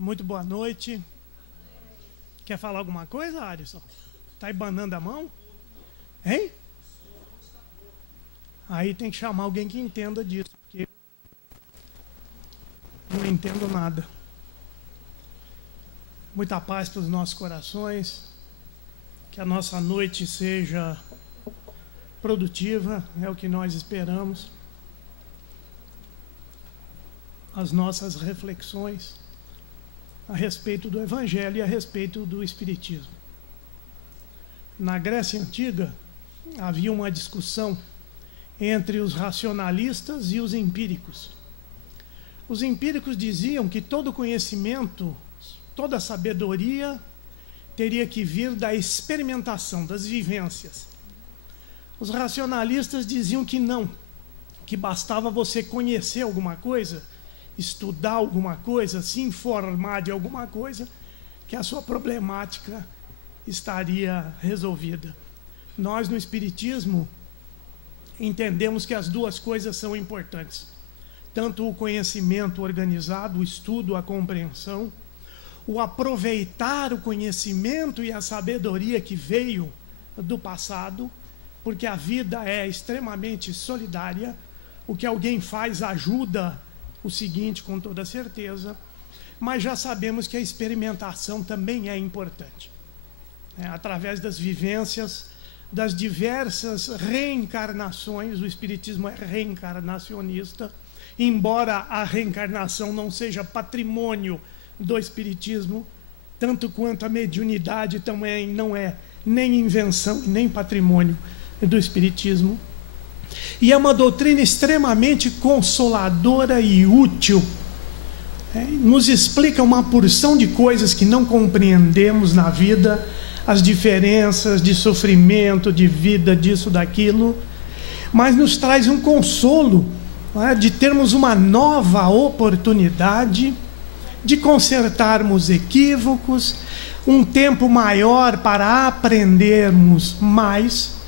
Muito boa noite. Quer falar alguma coisa, Alisson? Tá abanando a mão? Hein? Aí tem que chamar alguém que entenda disso, porque não entendo nada. Muita paz para os nossos corações. Que a nossa noite seja produtiva, é o que nós esperamos. As nossas reflexões a respeito do Evangelho e a respeito do Espiritismo. Na Grécia Antiga, havia uma discussão entre os racionalistas e os empíricos. Os empíricos diziam que todo conhecimento, toda sabedoria teria que vir da experimentação, das vivências. Os racionalistas diziam que não, que bastava você conhecer alguma coisa, estudar alguma coisa, se informar de alguma coisa, que a sua problemática estaria resolvida. Nós, no Espiritismo, entendemos que as duas coisas são importantes. Tanto o conhecimento organizado, o estudo, a compreensão, o aproveitar o conhecimento e a sabedoria que veio do passado, porque a vida é extremamente solidária, o que alguém faz ajuda o seguinte, com toda certeza, mas já sabemos que a experimentação também é importante. Através das vivências, das diversas reencarnações, o Espiritismo é reencarnacionista, embora a reencarnação não seja patrimônio do Espiritismo, tanto quanto a mediunidade também não é nem invenção, nem patrimônio do Espiritismo. E é uma doutrina extremamente consoladora e útil. Nos explica uma porção de coisas que não compreendemos na vida, as diferenças de sofrimento, de vida, disso, daquilo, mas nos traz um consolo, de termos uma nova oportunidade de consertarmos equívocos, um tempo maior para aprendermos mais.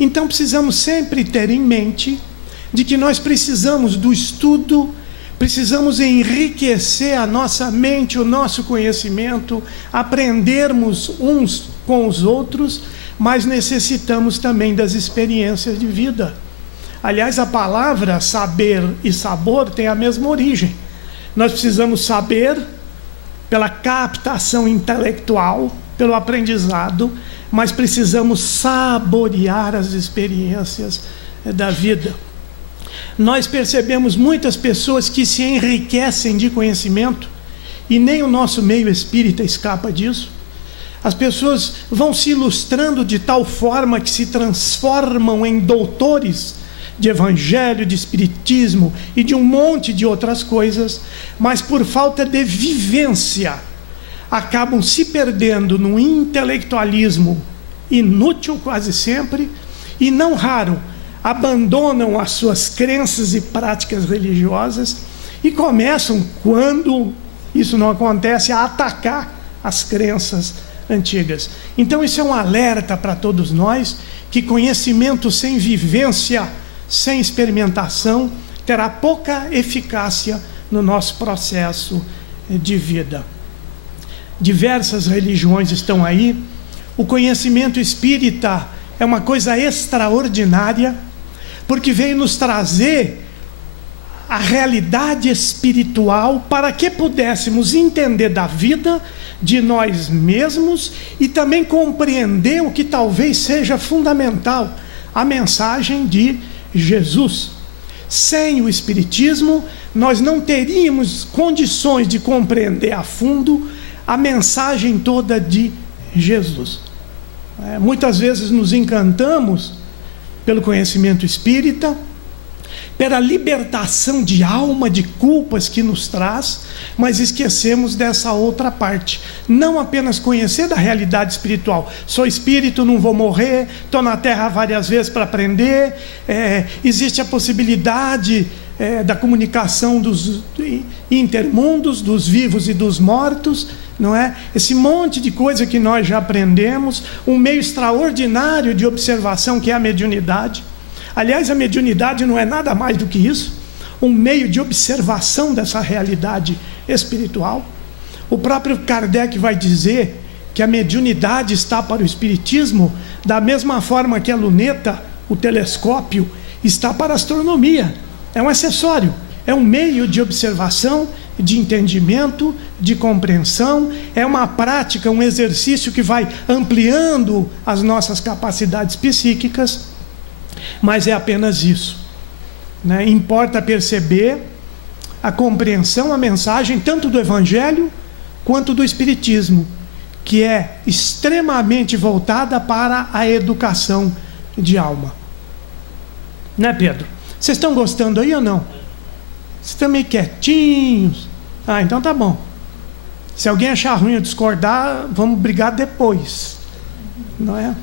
Então precisamos sempre ter em mente de que nós precisamos do estudo, precisamos enriquecer a nossa mente, o nosso conhecimento, aprendermos uns com os outros, mas necessitamos também das experiências de vida. Aliás, a palavra saber e sabor tem a mesma origem. Nós precisamos saber pela captação intelectual, pelo aprendizado, mas precisamos saborear as experiências da vida. Nós percebemos muitas pessoas que se enriquecem de conhecimento, e nem o nosso meio espírita escapa disso. As pessoas vão se ilustrando de tal forma que se transformam em doutores de evangelho, de espiritismo e de um monte de outras coisas, mas por falta de vivência, acabam se perdendo num intelectualismo inútil quase sempre, e não raro abandonam as suas crenças e práticas religiosas e começam, quando isso não acontece, a atacar as crenças antigas. Então isso é um alerta para todos nós, que conhecimento sem vivência, sem experimentação, terá pouca eficácia no nosso processo de vida. Diversas religiões estão aí. O conhecimento espírita é uma coisa extraordinária, porque veio nos trazer a realidade espiritual para que pudéssemos entender da vida, de nós mesmos, e também compreender o que talvez seja fundamental, a mensagem de Jesus. Sem o Espiritismo, nós não teríamos condições de compreender a fundo a mensagem toda de Jesus. Muitas vezes nos encantamos pelo conhecimento espírita, pela libertação de alma, de culpas que nos traz, mas esquecemos dessa outra parte. Não apenas conhecer da realidade espiritual. Sou espírito, não vou morrer, estou na Terra várias vezes para aprender, existe a possibilidade da comunicação dos intermundos, dos vivos e dos mortos, não é? Esse monte de coisa que nós já aprendemos, um meio extraordinário de observação que é a mediunidade. Aliás, a mediunidade não é nada mais do que isso, um meio de observação dessa realidade espiritual. O próprio Kardec vai dizer que a mediunidade está para o espiritismo da mesma forma que a luneta, o telescópio, está para a astronomia. É um acessório, é um meio de observação, de entendimento, de compreensão, é uma prática, um exercício que vai ampliando as nossas capacidades psíquicas, mas é apenas isso, né? Importa perceber a compreensão, a mensagem, tanto do Evangelho quanto do Espiritismo, que é extremamente voltada para a educação de alma. Né, Pedro? Vocês estão gostando aí ou não? Vocês estão meio quietinhos? Ah, então tá bom. Se alguém achar ruim ou discordar, vamos brigar depois, não é?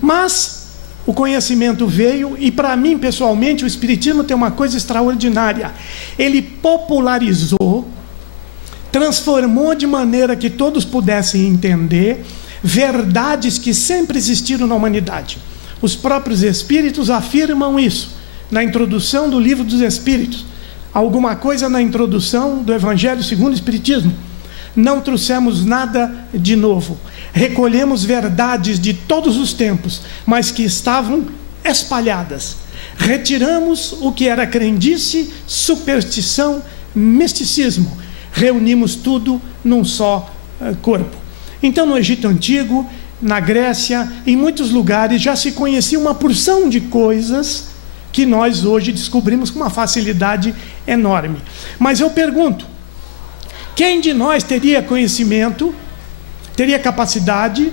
Mas o conhecimento veio, e para mim, pessoalmente, o Espiritismo tem uma coisa extraordinária. Ele popularizou, transformou de maneira que todos pudessem entender verdades que sempre existiram na humanidade. Os próprios Espíritos afirmam isso na introdução do Livro dos Espíritos. Alguma coisa na introdução do Evangelho segundo o Espiritismo. Não trouxemos nada de novo. Recolhemos verdades de todos os tempos, mas que estavam espalhadas. Retiramos o que era crendice, superstição, misticismo. Reunimos tudo num só corpo. Então, no Egito Antigo, na Grécia, em muitos lugares já se conhecia uma porção de coisas que nós hoje descobrimos com uma facilidade enorme. Mas eu pergunto, quem de nós teria conhecimento, teria capacidade,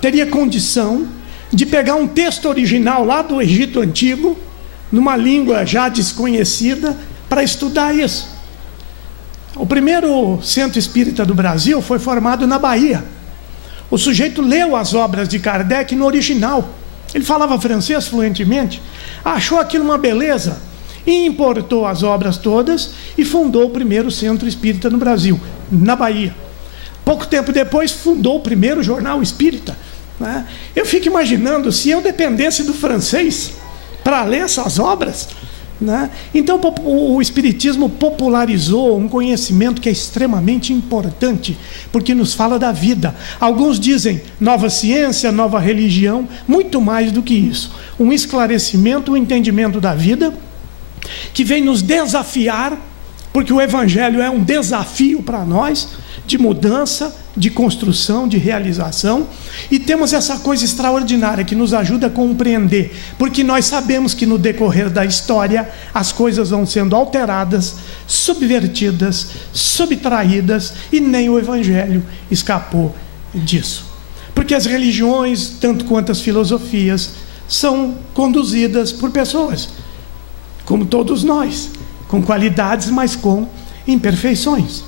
teria condição de pegar um texto original lá do Egito Antigo, numa língua já desconhecida, para estudar isso? O primeiro centro espírita do Brasil foi formado na Bahia. O sujeito leu as obras de Kardec no original. Ele falava francês fluentemente, achou aquilo uma beleza, e importou as obras todas e fundou o primeiro centro espírita no Brasil, na Bahia. Pouco tempo depois fundou o primeiro jornal espírita, né? Eu fico imaginando, se eu dependesse do francês para ler essas obras, né? Então o Espiritismo popularizou um conhecimento que é extremamente importante, porque nos fala da vida. Alguns dizem nova ciência, nova religião, muito mais do que isso. Um esclarecimento, um entendimento da vida, que vem nos desafiar, porque o Evangelho é um desafio para nós, de mudança, de construção, de realização. E temos essa coisa extraordinária que nos ajuda a compreender, porque nós sabemos que no decorrer da história as coisas vão sendo alteradas, subvertidas, subtraídas, e nem o Evangelho escapou disso. Porque as religiões, tanto quanto as filosofias, são conduzidas por pessoas, como todos nós, com qualidades, mas com imperfeições.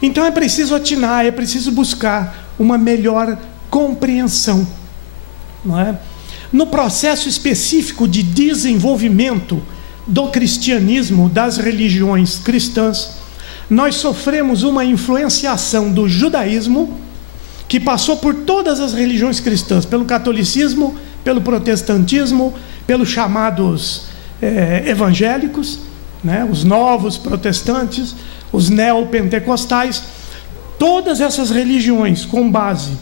Então é preciso atinar, é preciso buscar uma melhor compreensão, não é? No processo específico de desenvolvimento do cristianismo, das religiões cristãs, nós sofremos uma influenciação do judaísmo, que passou por todas as religiões cristãs, pelo catolicismo, pelo protestantismo, pelos chamados evangélicos, né? Os novos protestantes, os neopentecostais. Todas essas religiões com base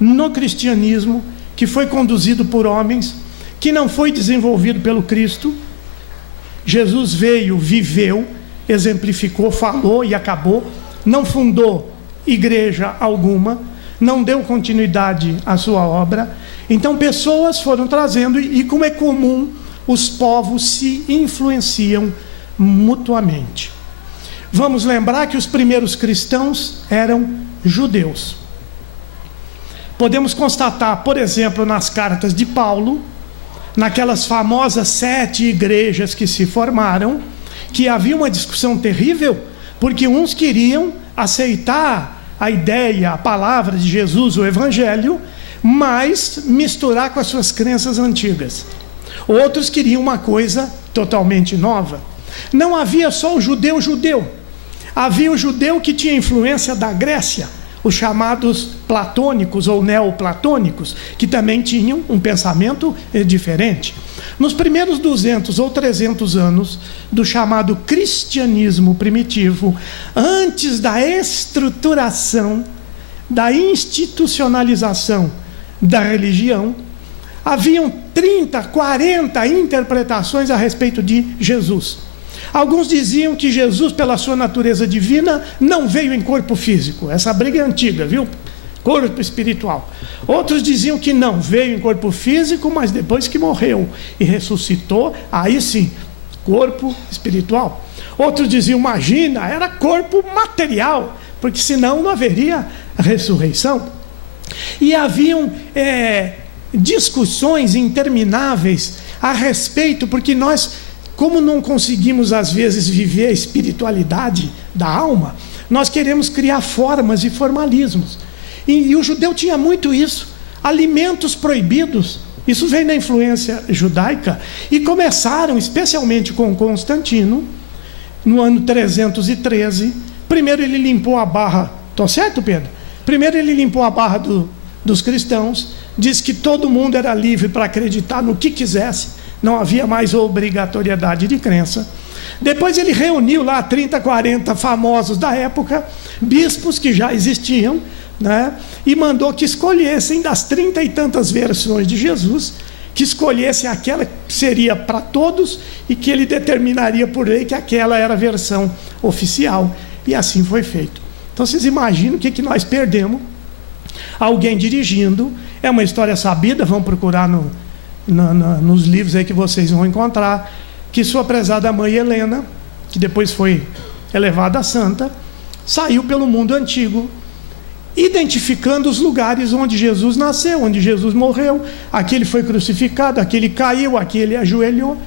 no cristianismo, que foi conduzido por homens, que não foi desenvolvido pelo Cristo. Jesus veio, viveu, exemplificou, falou e acabou. Não fundou igreja alguma, não deu continuidade à sua obra. Então pessoas foram trazendo, e como é comum, os povos se influenciam mutuamente. Vamos lembrar que os primeiros cristãos eram judeus. Podemos constatar, por exemplo, nas cartas de Paulo, naquelas famosas 7 igrejas que se formaram, que havia uma discussão terrível, porque uns queriam aceitar a ideia, a palavra de Jesus, o Evangelho, mas misturar com as suas crenças antigas. Outros queriam uma coisa totalmente nova. Não havia só o judeu, havia o judeu que tinha influência da Grécia, os chamados platônicos ou neoplatônicos, que também tinham um pensamento diferente. Nos primeiros 200 ou 300 anos do chamado cristianismo primitivo, antes da estruturação, da institucionalização da religião, haviam 30, 40 interpretações a respeito de Jesus. Alguns diziam que Jesus, pela sua natureza divina, não veio em corpo físico. Essa briga é antiga, viu? Corpo espiritual. Outros diziam que não, veio em corpo físico, mas depois que morreu e ressuscitou, aí sim, corpo espiritual. Outros diziam, imagina, era corpo material, porque senão não haveria ressurreição. E haviam discussões intermináveis a respeito, porque nós, como não conseguimos às vezes viver a espiritualidade da alma, nós queremos criar formas e formalismos. E o judeu tinha muito isso, alimentos proibidos. Isso veio na influência judaica e começaram, especialmente com Constantino, no ano 313. Primeiro ele limpou a barra, estou certo, Pedro? Primeiro ele limpou a barra dos cristãos, disse que todo mundo era livre para acreditar no que quisesse, não havia mais obrigatoriedade de crença. Depois ele reuniu lá 30, 40 famosos da época, bispos que já existiam, né? E mandou que escolhessem das 30 e tantas versões de Jesus, que escolhessem aquela que seria para todos e que ele determinaria por lei que aquela era a versão oficial. E assim foi feito. Então vocês imaginam o que nós perdemos? Alguém dirigindo, é uma história sabida, vão procurar nos livros aí que vocês vão encontrar, que sua prezada mãe Helena, que depois foi elevada a santa, saiu pelo mundo antigo, identificando os lugares onde Jesus nasceu, onde Jesus morreu, aquele foi crucificado, aquele caiu, aquele ajoelhou,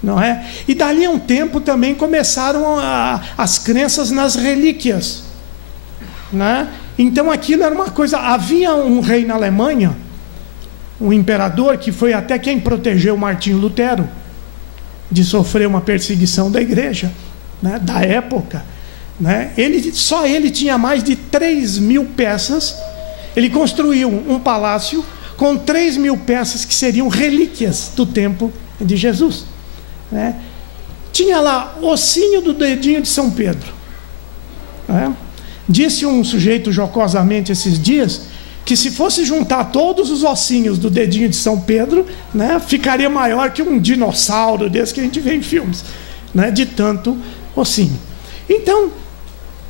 não é? E dali a um tempo também começaram as crenças nas relíquias, né? Então aquilo era uma coisa. Havia um rei na Alemanha, um imperador, que foi até quem protegeu Martinho Lutero de sofrer uma perseguição da igreja, né, da época, né? Só ele tinha mais de 3.000 peças. Ele construiu um palácio com 3.000 peças que seriam relíquias do tempo de Jesus, né? Tinha lá ossinho do dedinho de São Pedro, né? Disse um sujeito jocosamente esses dias que se fosse juntar todos os ossinhos do dedinho de São Pedro, né, ficaria maior que um dinossauro desse que a gente vê em filmes, né, de tanto ossinho. Então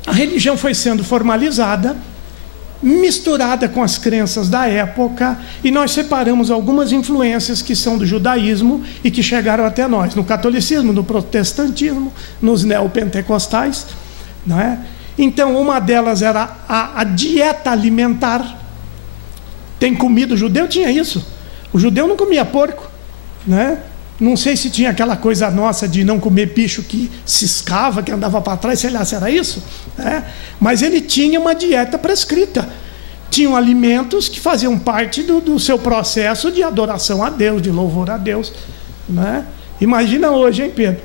a religião foi sendo formalizada, misturada com as crenças da época, e nós separamos algumas influências que são do judaísmo e que chegaram até nós, no catolicismo, no protestantismo, nos neopentecostais, não é? Então uma delas era a dieta alimentar. Tem comida, o judeu tinha isso, o judeu não comia porco, né? Não sei se tinha aquela coisa nossa de não comer bicho que ciscava, que andava para trás, sei lá se era isso, né? Mas ele tinha uma dieta prescrita. Tinham alimentos que faziam parte do seu processo de adoração a Deus, de louvor a Deus, né? Imagina hoje, hein, Pedro?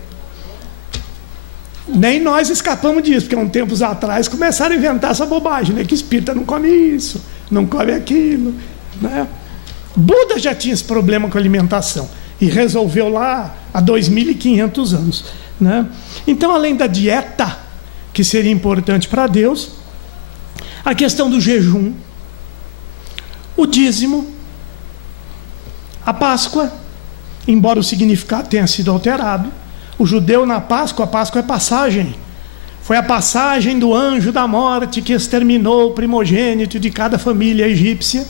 Nem nós escapamos disso, porque há uns tempos atrás começaram a inventar essa bobagem, né? Que espírita não come isso, não come aquilo, né? Buda já tinha esse problema com a alimentação e resolveu lá há 2.500 anos, né? Então, além da dieta, que seria importante para Deus, a questão do jejum, o dízimo, a Páscoa, embora o significado tenha sido alterado. O judeu na Páscoa, a Páscoa é passagem. Foi a passagem do anjo da morte que exterminou o primogênito de cada família egípcia,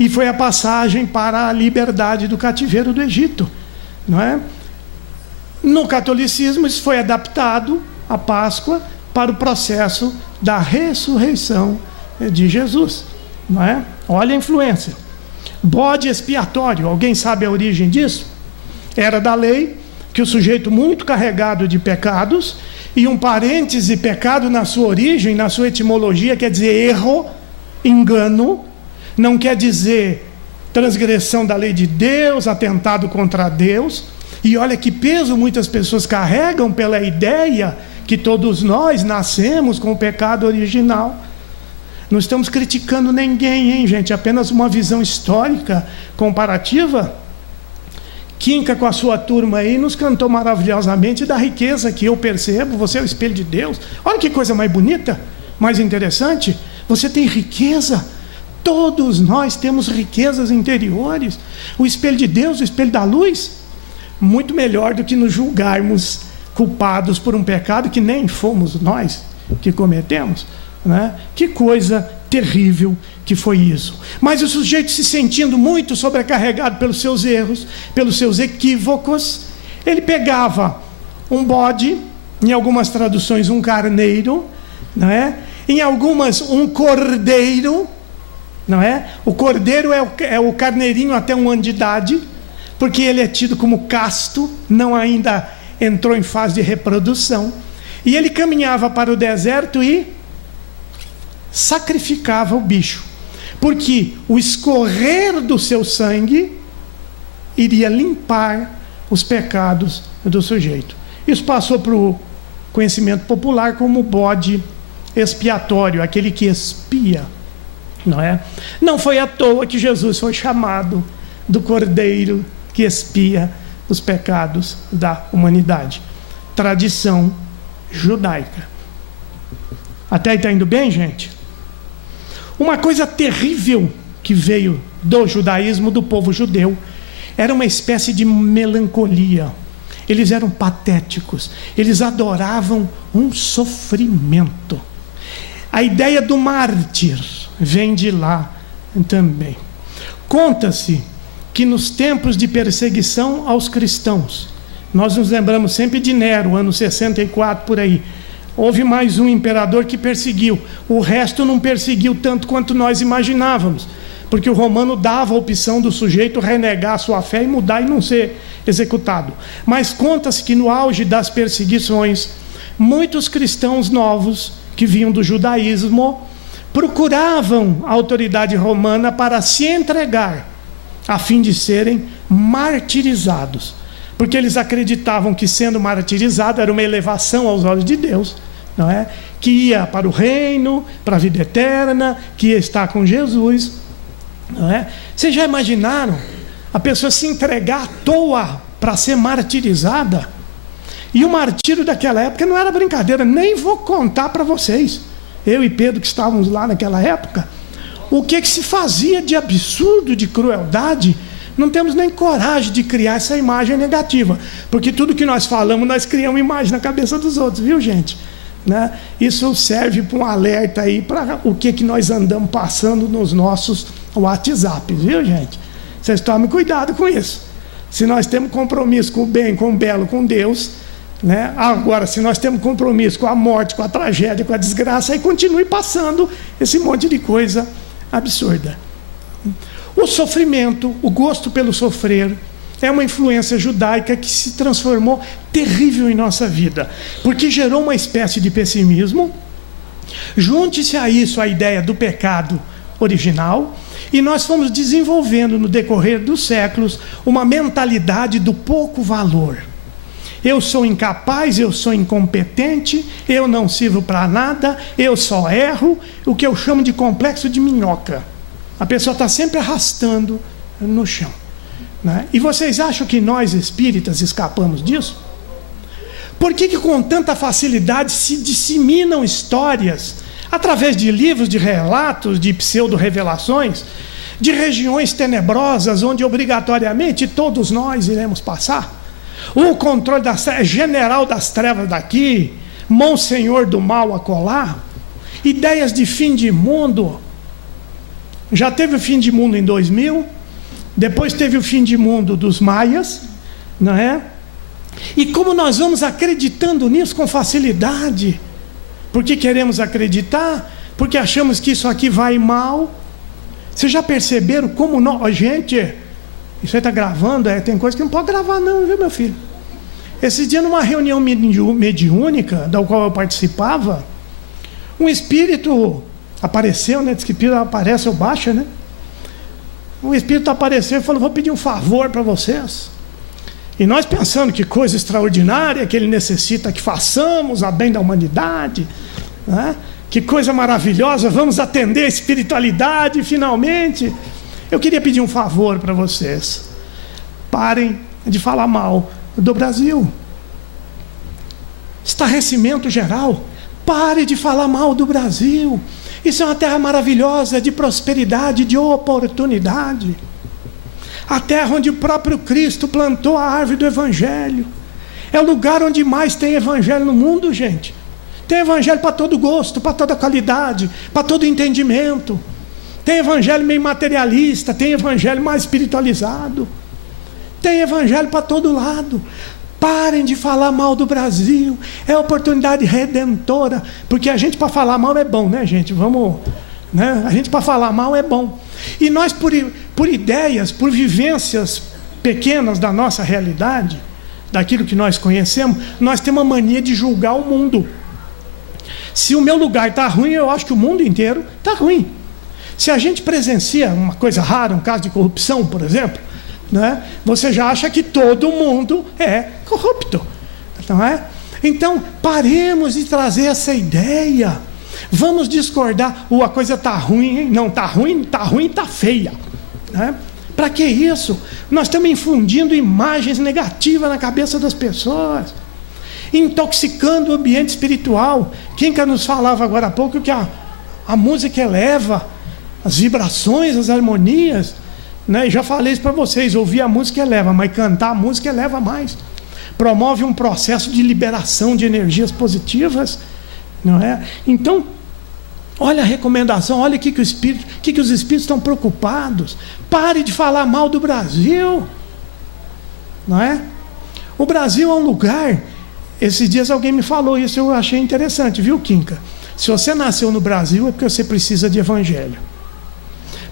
e foi a passagem para a liberdade do cativeiro do Egito, não é? No catolicismo isso foi adaptado, a Páscoa, para o processo da ressurreição de Jesus, não é? Olha a influência. Bode expiatório, alguém sabe a origem disso? Era da lei que o sujeito muito carregado de pecados, e um parêntese, pecado na sua origem, na sua etimologia, quer dizer erro, engano, não quer dizer transgressão da lei de Deus, atentado contra Deus. E olha que peso muitas pessoas carregam pela ideia que todos nós nascemos com o pecado original. Não estamos criticando ninguém, hein, gente? Apenas uma visão histórica comparativa Quinca com a sua turma aí nos cantou maravilhosamente da riqueza que eu percebo. Você é o espelho de Deus. Olha que coisa mais bonita, mais interessante. Você tem riqueza. Todos nós temos riquezas interiores. O espelho de Deus, o espelho da luz, muito melhor do que nos julgarmos culpados por um pecado que nem fomos nós que cometemos, né? Que coisa terrível que foi isso. Mas o sujeito, se sentindo muito sobrecarregado pelos seus erros, pelos seus equívocos, ele pegava um bode, em algumas traduções um carneiro, não é? Em algumas um cordeiro, não é? O cordeiro é o carneirinho até 1 ano de idade, porque ele é tido como casto, não ainda entrou em fase de reprodução. E ele caminhava para o deserto e sacrificava o bicho, porque o escorrer do seu sangue iria limpar os pecados do sujeito. Isso passou para o conhecimento popular como bode expiatório, aquele que expia, não é? Não foi à toa que Jesus foi chamado do Cordeiro que expia os pecados da humanidade. Tradição judaica. Até aí está indo bem, gente? Uma coisa terrível que veio do judaísmo, do povo judeu, era uma espécie de melancolia. Eles eram patéticos, eles adoravam um sofrimento. A ideia do mártir vem de lá também. Conta-se que nos tempos de perseguição aos cristãos, nós nos lembramos sempre de Nero, ano 64 por aí, houve mais um imperador que perseguiu. O resto não perseguiu tanto quanto nós imaginávamos, porque o romano dava a opção do sujeito renegar a sua fé e mudar e não ser executado. Mas conta-se que no auge das perseguições, muitos cristãos novos que vinham do judaísmo procuravam a autoridade romana para se entregar, a fim de serem martirizados, porque eles acreditavam que, sendo martirizado, era uma elevação aos olhos de Deus, não é? Que ia para o reino, para a vida eterna, que ia estar com Jesus, não é? Vocês já imaginaram a pessoa se entregar à toa para ser martirizada? E o martírio daquela época não era brincadeira, nem vou contar para vocês, eu e Pedro que estávamos lá naquela época, o que se fazia de absurdo, de crueldade. Não temos nem coragem de criar essa imagem negativa, porque tudo que nós falamos, nós criamos imagem na cabeça dos outros, viu, gente? Né? Isso serve para um alerta aí, para o que nós andamos passando nos nossos WhatsApps, viu, gente? Vocês tomem cuidado com isso. Se nós temos compromisso com o bem, com o belo, com Deus, né? Agora, se nós temos compromisso com a morte, com a tragédia, com a desgraça, aí continue passando esse monte de coisa absurda. O sofrimento, o gosto pelo sofrer, é uma influência judaica que se transformou terrível em nossa vida, porque gerou uma espécie de pessimismo. Junte-se a isso a ideia do pecado original, e nós fomos desenvolvendo no decorrer dos séculos uma mentalidade do pouco valor. Eu sou incapaz, eu sou incompetente, eu não sirvo para nada, eu só erro, o que eu chamo de complexo de minhoca. A pessoa está sempre arrastando no chão, né? E vocês acham que nós espíritas escapamos disso? Por que com tanta facilidade se disseminam histórias, através de livros, de relatos, de pseudo-revelações, de regiões tenebrosas onde obrigatoriamente todos nós iremos passar? O controle das trevas, general das trevas daqui, monsenhor do mal acolá, ideias de fim de mundo. Já teve o fim de mundo em 2000, depois teve o fim de mundo dos maias, não é? E como nós vamos acreditando nisso com facilidade, porque queremos acreditar, porque achamos que isso aqui vai mal. Vocês já perceberam como nós, gente, isso aí está gravando, tem coisa que não pode gravar não, viu, meu filho? Esse dia, numa reunião mediúnica, da qual eu participava, um espírito apareceu, né? Diz que espírito aparece ou baixa, né? O espírito apareceu e falou: vou pedir um favor para vocês. E nós pensando que coisa extraordinária que ele necessita que façamos a bem da humanidade, né? Que coisa maravilhosa, vamos atender a espiritualidade finalmente. Eu queria pedir um favor para vocês. Parem de falar mal do Brasil. Estarrecimento geral. Pare de falar mal do Brasil. Isso é uma terra maravilhosa de prosperidade, de oportunidade. A terra onde o próprio Cristo plantou a árvore do Evangelho. É o lugar onde mais tem Evangelho no mundo, gente. Tem Evangelho para todo gosto, para toda qualidade, para todo entendimento. Tem Evangelho meio materialista, tem Evangelho mais espiritualizado. Tem Evangelho para todo lado. Parem de falar mal do Brasil. É oportunidade redentora. Porque a gente para falar mal é bom, né, gente? Vamos, né? A gente para falar mal é bom. E nós, por ideias, por vivências pequenas da nossa realidade, daquilo que nós conhecemos, nós temos uma mania de julgar o mundo. Se o meu lugar está ruim, eu acho que o mundo inteiro está ruim. Se a gente presencia uma coisa rara, um caso de corrupção, por exemplo, né, você já acha que todo mundo é corrupto, não é? Então, paremos de trazer essa ideia. Vamos discordar. A coisa está ruim, hein? Não, está ruim, está feia. Né? Para que isso? Nós estamos infundindo imagens negativas na cabeça das pessoas, intoxicando o ambiente espiritual. Quem nos falava agora há pouco que a música eleva, as vibrações, as harmonias, né? Já falei isso para vocês, ouvir a música eleva, mas cantar a música eleva mais. Promove um processo de liberação de energias positivas, não é? Então, olha a recomendação, olha o que os espíritos estão preocupados. Pare de falar mal do Brasil, não é? O Brasil é um lugar. Esses dias alguém me falou isso, eu achei interessante, viu, Quinca? Se você nasceu no Brasil é porque você precisa de evangelho.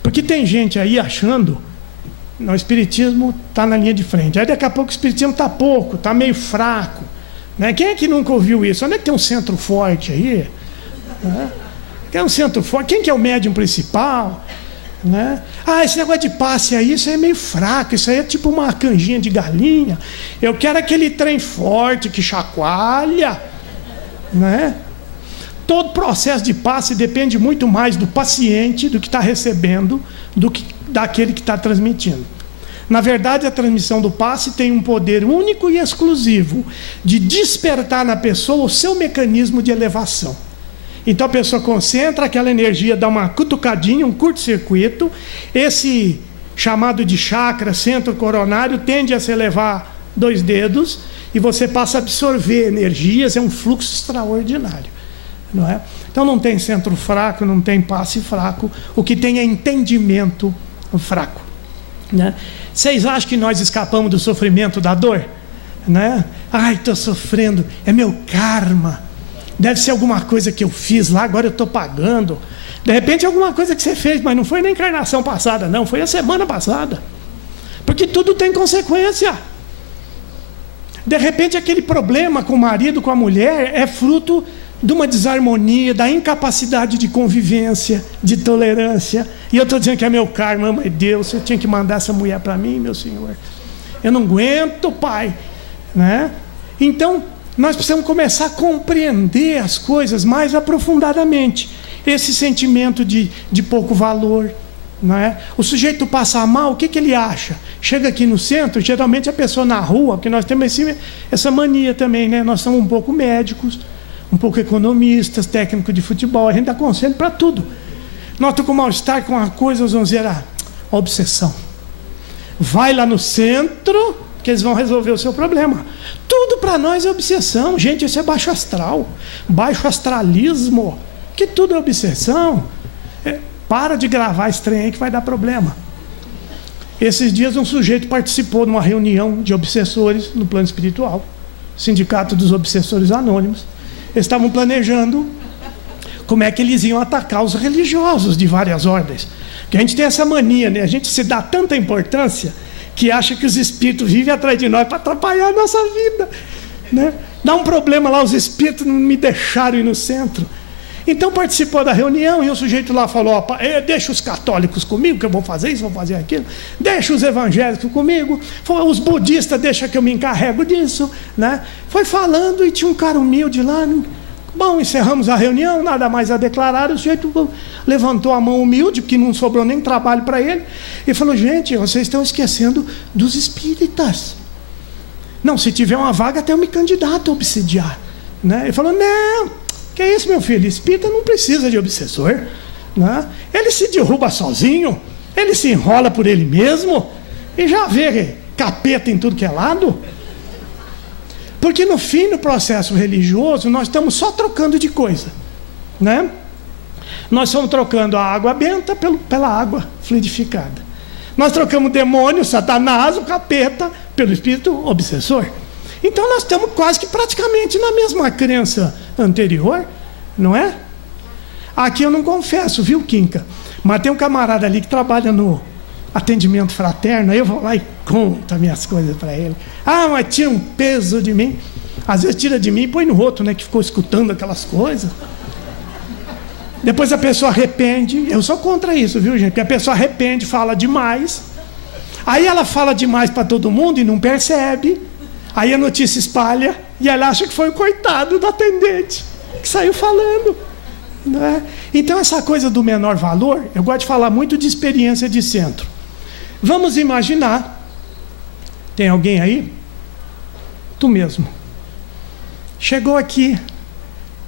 Porque tem gente aí achando, o espiritismo está na linha de frente. Aí daqui a pouco o espiritismo está pouco, está meio fraco. Né? Quem é que nunca ouviu isso? Onde é que tem um centro forte aí? Né? Quem é um centro forte? Quem que é o médium principal? Né? Esse negócio de passe aí, isso aí é meio fraco, isso aí é tipo uma canjinha de galinha. Eu quero aquele trem forte que chacoalha, né? Todo processo de passe depende muito mais do paciente, do que está recebendo, do que daquele que está transmitindo. Na verdade, a transmissão do passe tem um poder único e exclusivo de despertar na pessoa o seu mecanismo de elevação. Então a pessoa concentra, aquela energia dá uma cutucadinha, um curto-circuito. Esse chamado de chakra, centro coronário, tende a se elevar 2 dedos e você passa a absorver energias, é um fluxo extraordinário. Não é? Então não tem centro fraco, não tem passe fraco, o que tem é entendimento fraco. Né? Vocês acham que nós escapamos do sofrimento, da dor? Né? Estou sofrendo, é meu karma. Deve ser alguma coisa que eu fiz lá, agora eu estou pagando. De repente é alguma coisa que você fez, mas não foi na encarnação passada, não, foi a semana passada. Porque tudo tem consequência. De repente aquele problema com o marido, com a mulher, é fruto de uma desarmonia, da incapacidade de convivência, de tolerância. E eu estou dizendo que é meu karma, mas Deus, você tinha que mandar essa mulher para mim, meu Senhor. Eu não aguento, Pai. Né? Então, nós precisamos começar a compreender as coisas mais aprofundadamente. Esse sentimento de pouco valor. Não é? O sujeito passa mal, o que ele acha? Chega aqui no centro, geralmente a pessoa na rua, porque nós temos essa mania também, né? Nós somos um pouco médicos, um pouco economistas, técnicos de futebol, a gente dá conselho para tudo. Nós estamos com mal-estar com uma coisa, nós vamos dizer, a obsessão. Vai lá no centro, que eles vão resolver o seu problema. Tudo para nós é obsessão. Gente, isso é baixo astral, baixo astralismo, que tudo é obsessão. Para de gravar esse trem aí que vai dar problema. Esses dias um sujeito participou de uma reunião de obsessores no plano espiritual, Sindicato dos Obsessores Anônimos. Eles estavam planejando como é que eles iam atacar os religiosos de várias ordens. Porque a gente tem essa mania, né? A gente se dá tanta importância que acha que os espíritos vivem atrás de nós para atrapalhar a nossa vida. Né? Dá um problema lá, os espíritos não me deixaram ir no centro. Então participou da reunião e o sujeito lá falou, deixa os católicos comigo, que eu vou fazer isso, vou fazer aquilo. Deixa os evangélicos comigo. Os budistas, deixa que eu me encarrego disso. Né? Foi falando e tinha um cara humilde lá. Bom, encerramos a reunião, nada mais a declarar. O sujeito levantou a mão humilde, porque não sobrou nem trabalho para ele. E falou, gente, vocês estão esquecendo dos espíritas. Não, se tiver uma vaga, até eu me candidato a obsediar. Né? Ele falou, não, que é isso, meu filho? Espírita não precisa de obsessor. Né? Ele se derruba sozinho, ele se enrola por ele mesmo, e já vê capeta em tudo que é lado. Porque no fim do processo religioso, nós estamos só trocando de coisa. Né? Nós estamos trocando a água benta pela água fluidificada. Nós trocamos o demônio, Satanás, o capeta, pelo espírito obsessor. Então nós estamos quase que praticamente na mesma crença anterior, não é? Aqui eu não confesso, viu, Quinca? Mas tem um camarada ali que trabalha no atendimento fraterno, aí eu vou lá e conto as minhas coisas para ele. Ah, mas tira um peso de mim. Às vezes tira de mim e põe no outro, né, que ficou escutando aquelas coisas. Depois a pessoa arrepende. Eu sou contra isso, viu, gente? Porque a pessoa arrepende, fala demais. Aí ela fala demais para todo mundo e não percebe. Aí a notícia espalha e ela acha que foi o coitado do atendente que saiu falando. Não é? Então essa coisa do menor valor, eu gosto de falar muito de experiência de centro. Vamos imaginar, tem alguém aí? Tu mesmo. Chegou aqui,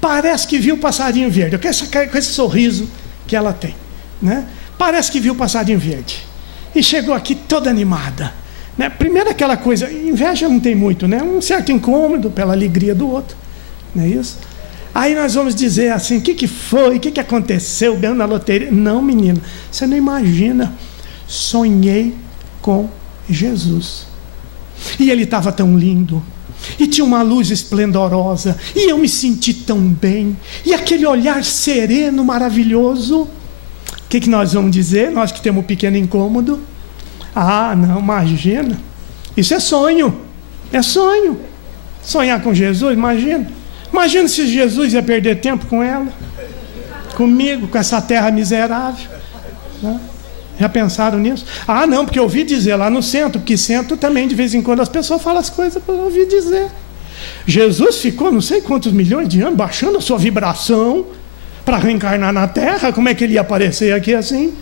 parece que viu o passarinho verde, com esse sorriso que ela tem. Né? Parece que viu o passarinho verde. E chegou aqui toda animada. Né? Primeiro aquela coisa, inveja não tem muito, né? Um certo incômodo pela alegria do outro. Não é isso? Aí nós vamos dizer assim, o que foi? O que aconteceu? Ganhando na loteria? Não, menino, você não imagina. Sonhei com Jesus. E ele estava tão lindo. E tinha uma luz esplendorosa. E eu me senti tão bem. E aquele olhar sereno, maravilhoso. O que nós vamos dizer? Nós que temos um pequeno incômodo. Ah, não, imagina. Isso é sonho. É sonho. Sonhar com Jesus, imagina. Imagina se Jesus ia perder tempo com ela. Comigo, com essa terra miserável. Né? Já pensaram nisso? Ah, não, porque eu ouvi dizer lá no centro, porque centro também, de vez em quando, as pessoas falam as coisas para eu ouvir dizer. Jesus ficou não sei quantos milhões de anos baixando a sua vibração para reencarnar na Terra. Como é que ele ia aparecer aqui assim?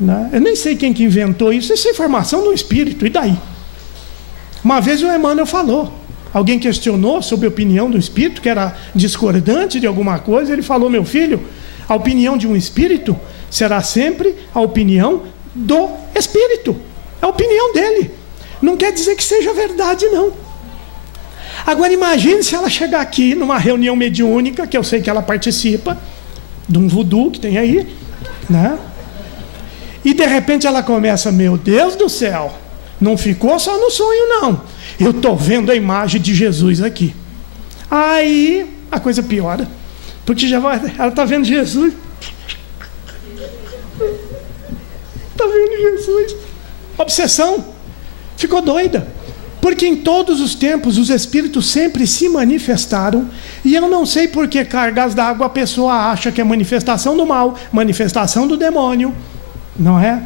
Né? Eu nem sei quem que inventou isso. Isso é informação do Espírito, e daí? Uma vez o Emmanuel falou. Alguém questionou sobre a opinião do Espírito, que era discordante de alguma coisa. Ele falou, meu filho, a opinião de um Espírito será sempre a opinião do Espírito. É a opinião dele. Não quer dizer que seja verdade, não. Agora imagine se ela chegar aqui numa reunião mediúnica, que eu sei que ela participa, de um voodoo que tem aí, né? E de repente ela começa, meu Deus do céu, não ficou só no sonho, não. Eu estou vendo a imagem de Jesus aqui. Aí a coisa piora. Porque ela está vendo Jesus. Está vendo Jesus. Obsessão. Ficou doida. Porque em todos os tempos os espíritos sempre se manifestaram. E eu não sei por que cargas d'água a pessoa acha que é manifestação do mal, manifestação do demônio. Não é?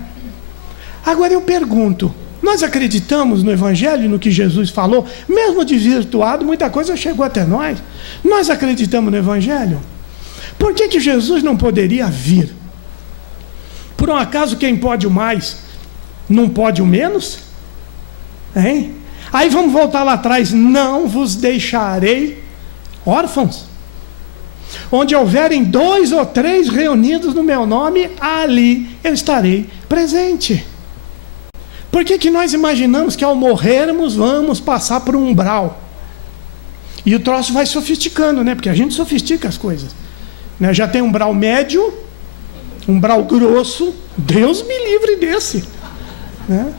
Agora eu pergunto, nós acreditamos no Evangelho, no que Jesus falou? Mesmo desvirtuado, muita coisa chegou até nós. Nós acreditamos no Evangelho? Por que Jesus não poderia vir? Por um acaso quem pode o mais não pode o menos? Hein? Aí vamos voltar lá atrás. Não vos deixarei órfãos. Onde houverem 2 ou 3 reunidos no meu nome, ali eu estarei presente. Por que nós imaginamos que ao morrermos vamos passar por um umbral? E o troço vai sofisticando, né? Porque a gente sofistica as coisas. Né? Já tem um umbral médio, um umbral grosso. Deus me livre desse. Né?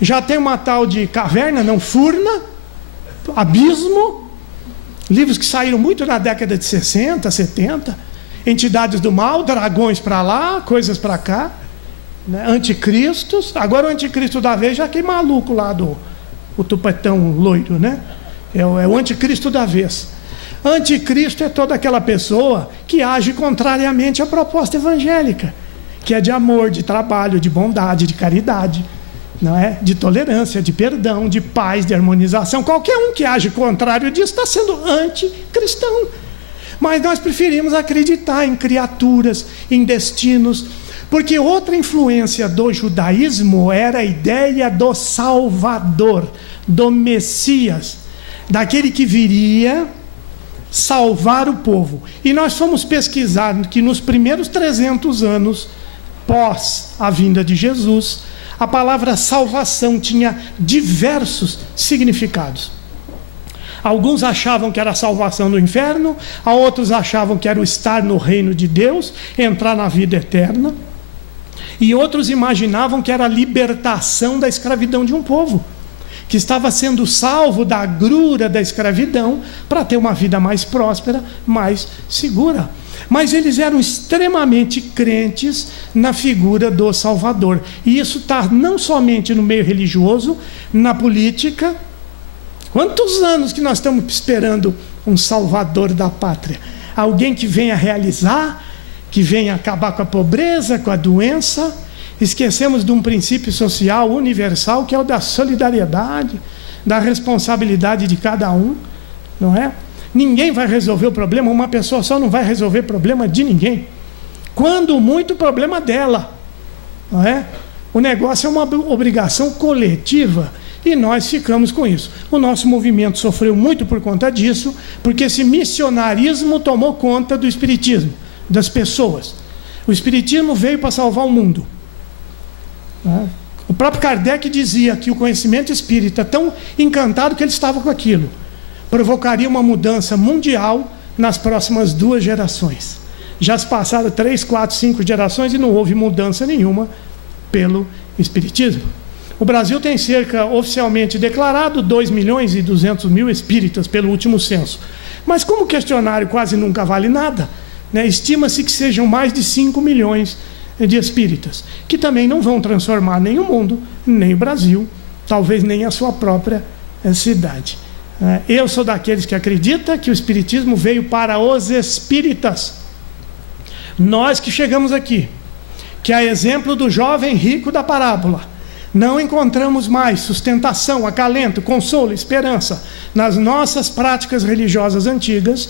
Já tem uma tal de caverna, não, furna, abismo. Livros que saíram muito na década de 60, 70. Entidades do mal, dragões para lá, coisas para cá. Né? Anticristos. Agora o anticristo da vez já aquele maluco lá o tupetão loiro, né? É o anticristo da vez. Anticristo é toda aquela pessoa que age contrariamente à proposta evangélica, que é de amor, de trabalho, de bondade, de caridade, não é? De tolerância, de perdão, de paz, de harmonização. Qualquer um que age contrário disso está sendo anticristão. Mas nós preferimos acreditar em criaturas, em destinos, porque outra influência do judaísmo era a ideia do Salvador, do Messias, daquele que viria salvar o povo. E nós fomos pesquisar que nos primeiros 300 anos pós a vinda de Jesus, a palavra salvação tinha diversos significados. Alguns achavam que era a salvação do inferno, outros achavam que era o estar no reino de Deus, entrar na vida eterna, e outros imaginavam que era a libertação da escravidão de um povo, que estava sendo salvo da agrura da escravidão para ter uma vida mais próspera, mais segura. Mas eles eram extremamente crentes na figura do Salvador. E isso está não somente no meio religioso, na política. Quantos anos que nós estamos esperando um Salvador da pátria? Alguém que venha realizar, que venha acabar com a pobreza, com a doença. Esquecemos de um princípio social universal, que é o da solidariedade, da responsabilidade de cada um, não é? Ninguém vai resolver o problema, uma pessoa só não vai resolver o problema de ninguém. Quando muito, o problema dela, não é? O negócio é uma obrigação coletiva e nós ficamos com isso. O nosso movimento sofreu muito por conta disso, porque esse missionarismo tomou conta do espiritismo, das pessoas. O espiritismo veio para salvar o mundo. O próprio Kardec dizia que o conhecimento espírita, tão encantado que ele estava com aquilo, provocaria uma mudança mundial nas próximas 2 gerações. Já se passaram 3, 4, 5 gerações e não houve mudança nenhuma pelo espiritismo. O Brasil tem cerca, oficialmente declarado, 2.200.000 espíritas pelo último censo. Mas como o questionário quase nunca vale nada, né, estima-se que sejam mais de 5 milhões de espíritas, que também não vão transformar nem o mundo, nem o Brasil, talvez nem a sua própria cidade. Eu sou daqueles que acreditam que o espiritismo veio para os espíritas. Nós que chegamos aqui, que a exemplo do jovem rico da parábola, não encontramos mais sustentação, acalento, consolo, esperança nas nossas práticas religiosas antigas.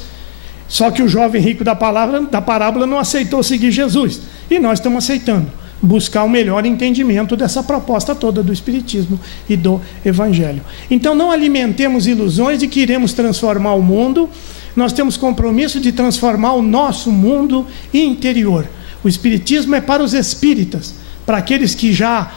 Só que o jovem rico da parábola não aceitou seguir Jesus, e nós estamos aceitando buscar o melhor entendimento dessa proposta toda do espiritismo e do evangelho. Então não alimentemos ilusões de que iremos transformar o mundo. Nós temos compromisso de transformar o nosso mundo interior. O espiritismo é para os espíritas, para aqueles que já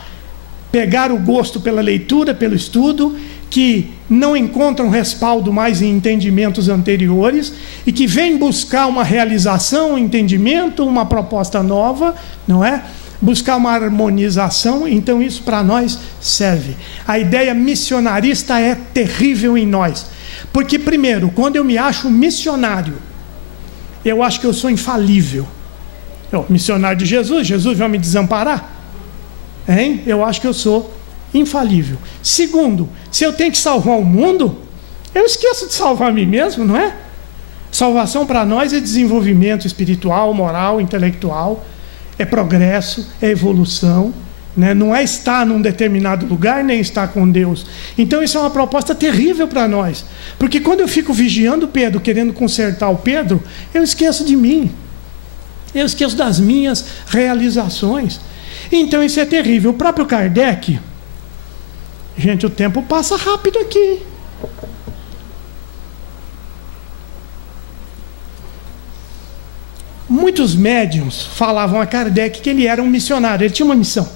pegaram o gosto pela leitura, pelo estudo, que não encontram respaldo mais em entendimentos anteriores e que vêm buscar uma realização, um entendimento, uma proposta nova, não é? Buscar uma harmonização. Então isso para nós serve. A ideia missionarista é terrível em nós, porque primeiro, quando eu me acho missionário, eu acho que eu sou infalível. Missionário de Jesus, Jesus vai me desamparar? Hein? Eu acho que eu sou infalível. Segundo, se eu tenho que salvar o mundo, eu esqueço de salvar a mim mesmo, não é? Salvação para nós é desenvolvimento espiritual, moral, intelectual, é progresso, é evolução, né? Não é estar num determinado lugar, nem estar com Deus. Então isso é uma proposta terrível para nós, porque quando eu fico vigiando Pedro, querendo consertar o Pedro, eu esqueço de mim, eu esqueço das minhas realizações. Então isso é terrível. O próprio Kardec, gente, o tempo passa rápido aqui. Muitos médiuns falavam a Kardec que ele era um missionário, ele tinha uma missão.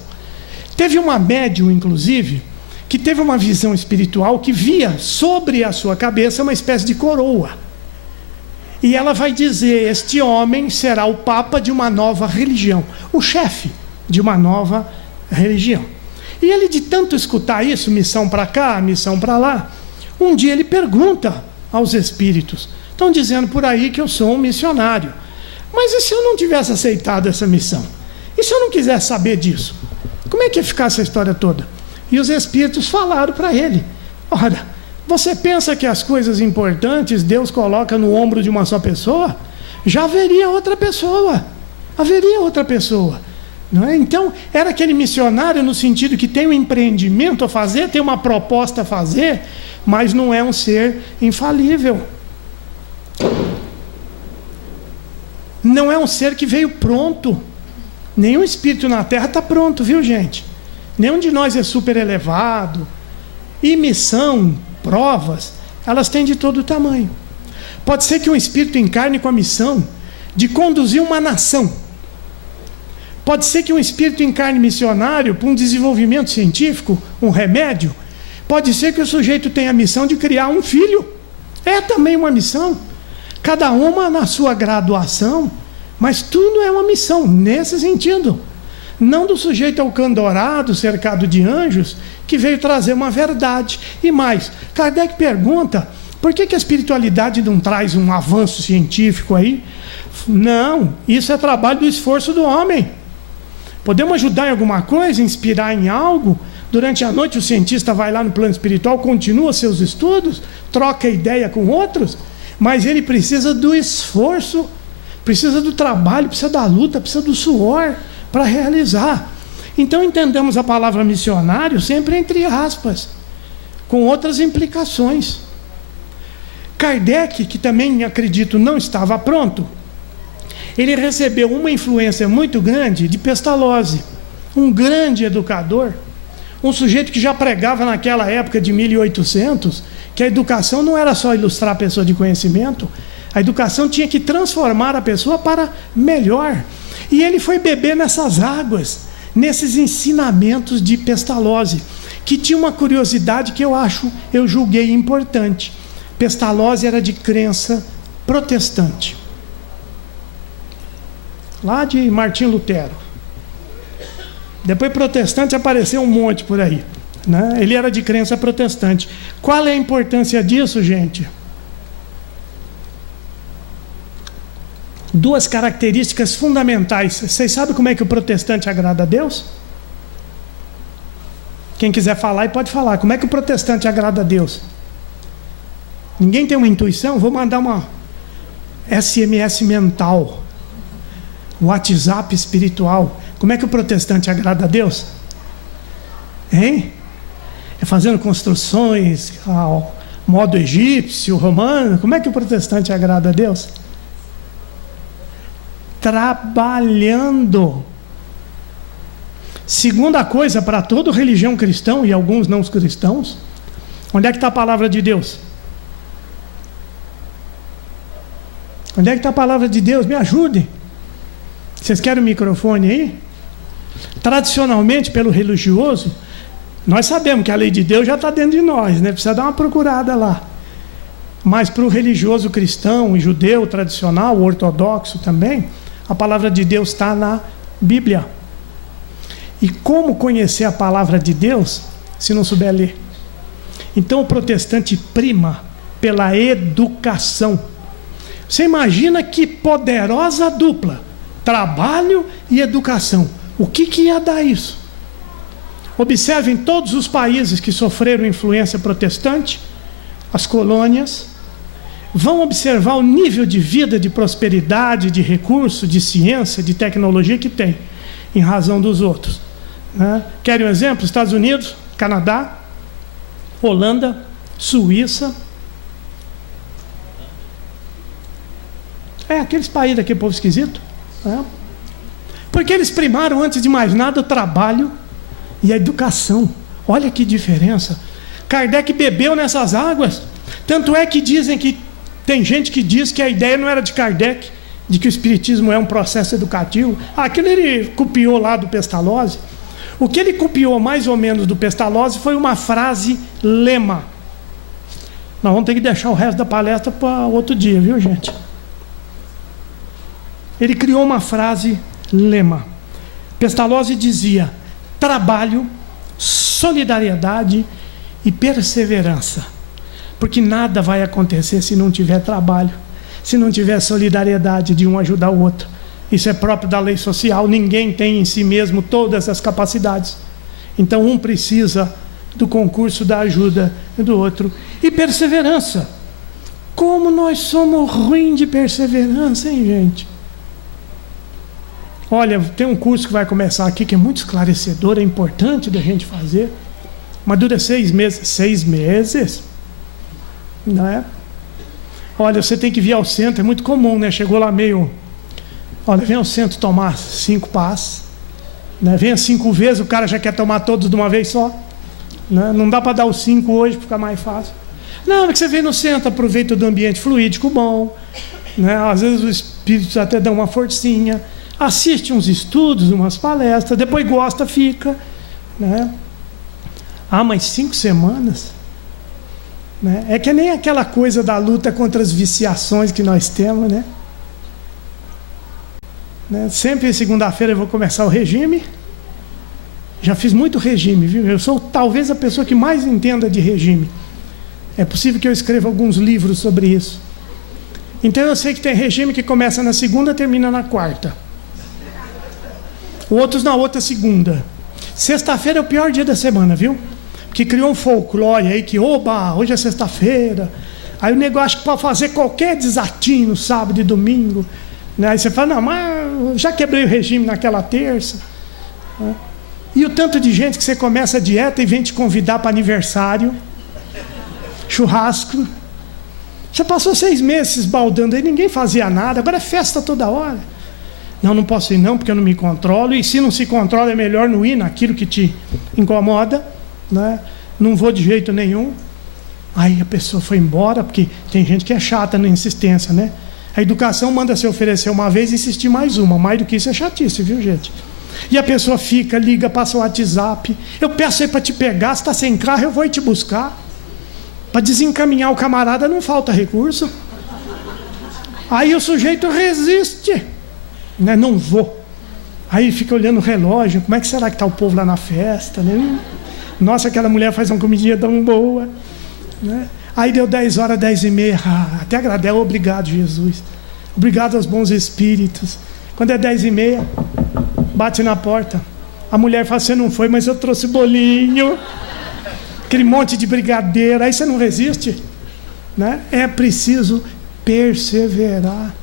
Teve uma médium, inclusive, que teve uma visão espiritual que via sobre a sua cabeça uma espécie de coroa. E ela vai dizer: este homem será o papa de uma nova religião, o chefe de uma nova religião. E ele, de tanto escutar isso, missão para cá, missão para lá, um dia ele pergunta aos espíritos: estão dizendo por aí que eu sou um missionário, mas e se eu não tivesse aceitado essa missão? E se eu não quisesse saber disso? Como é que ia ficar essa história toda? E os espíritos falaram para ele: ora, você pensa que as coisas importantes Deus coloca no ombro de uma só pessoa? Já haveria outra pessoa. Haveria outra pessoa. Não é? Então, era aquele missionário no sentido que tem um empreendimento a fazer, tem uma proposta a fazer, mas não é um ser infalível. Não é um ser que veio pronto. Nenhum espírito na Terra está pronto, viu, gente? Nenhum de nós é super elevado, E missão, provas, elas têm de todo tamanho. Pode ser que um espírito encarne com a missão de conduzir uma nação. Pode ser que um espírito encarne missionário para um desenvolvimento científico, um remédio. Pode ser que o sujeito tenha a missão de criar um filho. É também uma missão. Cada uma na sua graduação, mas tudo é uma missão, nesse sentido. Não do sujeito alcandorado, cercado de anjos, que veio trazer uma verdade. E mais, Kardec pergunta, por que a espiritualidade não traz um avanço científico aí? Não, isso é trabalho do esforço do homem. Podemos ajudar em alguma coisa, inspirar em algo? Durante a noite o cientista vai lá no plano espiritual, continua seus estudos, troca ideia com outros, mas ele precisa do esforço, precisa do trabalho, precisa da luta, precisa do suor para realizar. Então entendamos a palavra missionário sempre entre aspas, com outras implicações. Kardec, que também acredito não estava pronto, ele recebeu uma influência muito grande de Pestalozzi, um grande educador, um sujeito que já pregava naquela época de 1800, que a educação não era só ilustrar a pessoa de conhecimento, a educação tinha que transformar a pessoa para melhor. E ele foi beber nessas águas, nesses ensinamentos de Pestalozzi, que tinha uma curiosidade que eu julguei importante. Pestalozzi era de crença protestante, lá de Martim Lutero. Depois protestante apareceu um monte por aí, né? Ele era de crença protestante. Qual é a importância disso, gente? Duas características fundamentais. Vocês sabem como é que o protestante agrada a Deus? Quem quiser falar, pode falar. Como é que o protestante agrada a Deus? Ninguém tem uma intuição? Vou mandar uma SMS mental, WhatsApp espiritual. Como é que o protestante agrada a Deus? Hein? É fazendo construções ao modo egípcio, romano. Como é que o protestante agrada a Deus? Trabalhando. Segunda coisa, para toda religião cristã e alguns não cristãos, onde é que está a palavra de Deus? Onde é que está a palavra de Deus? Me ajudem. Vocês querem o microfone aí? Tradicionalmente, pelo religioso, nós sabemos que a lei de Deus já está dentro de nós, né? Precisa dar uma procurada lá. Mas para o religioso cristão, judeu, tradicional, ortodoxo também, a palavra de Deus está na Bíblia. E como conhecer a palavra de Deus se não souber ler? Então o protestante prima pela educação. Você imagina que poderosa dupla, trabalho e educação. O que ia dar isso? Observem todos os países que sofreram influência protestante, as colônias, vão observar o nível de vida, de prosperidade, de recurso, de ciência, de tecnologia que tem, em razão dos outros, né? Querem um exemplo? Estados Unidos, Canadá, Holanda, Suíça. Aqueles países aqui, povo esquisito, né? Porque eles primaram, antes de mais nada, o trabalho e a educação. Olha que diferença. Kardec bebeu nessas águas. Tanto é que dizem que tem gente que diz que a ideia não era de Kardec, de que o espiritismo é um processo educativo. Aquilo ele copiou lá do Pestalozzi. O que ele copiou mais ou menos do Pestalozzi foi uma frase lema. Nós vamos ter que deixar o resto da palestra para outro dia, viu, gente? Ele criou uma frase lema. Pestalozzi dizia: trabalho, solidariedade e perseverança. Porque nada vai acontecer se não tiver trabalho, se não tiver solidariedade de um ajudar o outro. Isso é próprio da lei social. Ninguém tem em si mesmo todas as capacidades. Então um precisa do concurso da ajuda do outro. E perseverança. Como nós somos ruins de perseverança, hein, gente? Olha, tem um curso que vai começar aqui que é muito esclarecedor, é importante da gente fazer, mas dura 6 meses. 6 meses? Não é? Olha, você tem que vir ao centro, é muito comum, né? Chegou lá meio... Olha, vem ao centro tomar 5 passes, né? Venha 5 vezes, o cara já quer tomar todos de uma vez só, né? Não dá para dar os 5 hoje para ficar mais fácil. Não, é que você vem no centro, aproveita do ambiente fluídico bom, né? Às vezes o espírito até dá uma forcinha, assiste uns estudos, umas palestras, depois gosta, fica, né? Mas 5 semanas, né? É que nem aquela coisa da luta contra as viciações que nós temos, né? Sempre segunda-feira eu vou começar o regime. Já fiz muito regime, viu? Eu sou talvez a pessoa que mais entenda de regime. É possível que eu escreva alguns livros sobre isso. Então eu sei que tem regime que começa na segunda e termina na quarta. Outros na outra segunda. Sexta-feira é o pior dia da semana, viu? Porque criou um folclore aí que, oba, hoje é sexta-feira. Aí o negócio que pode fazer qualquer desatino no sábado e domingo. Né? Aí você fala, não, mas já quebrei o regime naquela terça. Né? E o tanto de gente que você começa a dieta e vem te convidar para aniversário, churrasco. Você passou 6 meses esbaldando aí, ninguém fazia nada, agora é festa toda hora. Não posso ir não, porque eu não me controlo, e se não se controla é melhor não ir naquilo que te incomoda, né? Não vou de jeito nenhum. Aí a pessoa foi embora, porque tem gente que é chata na insistência, né? A educação manda se oferecer uma vez e insistir mais uma, mais do que isso é chatice, viu, gente? E a pessoa fica, liga, passa o WhatsApp, eu peço aí para te pegar, se está sem carro eu vou ir te buscar. Para desencaminhar o camarada não falta recurso. Aí o sujeito resiste, né? Não vou. Aí fica olhando o relógio, como é que será que está o povo lá na festa, né? Nossa, aquela mulher faz uma comidinha tão boa, né? Aí deu 10 horas, 10h30, até agradeço, obrigado Jesus, obrigado aos bons espíritos. Quando é 10h30, bate na porta, a mulher fala, você não foi, mas eu trouxe bolinho, aquele monte de brigadeiro, aí você não resiste, né? É preciso perseverar,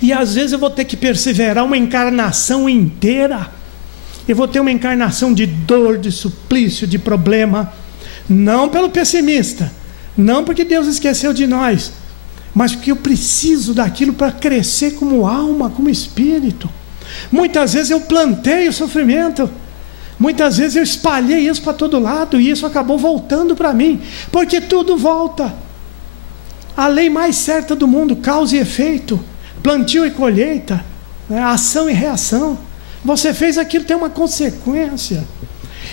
e às vezes eu vou ter que perseverar uma encarnação inteira, eu vou ter uma encarnação de dor, de suplício, de problema, não pelo pessimista, não porque Deus esqueceu de nós, mas porque eu preciso daquilo para crescer como alma, como espírito. Muitas vezes eu plantei o sofrimento, muitas vezes eu espalhei isso para todo lado e isso acabou voltando para mim, porque tudo volta. A lei mais certa do mundo, causa e efeito, plantio e colheita, né? Ação e reação. Você fez aquilo, tem uma consequência.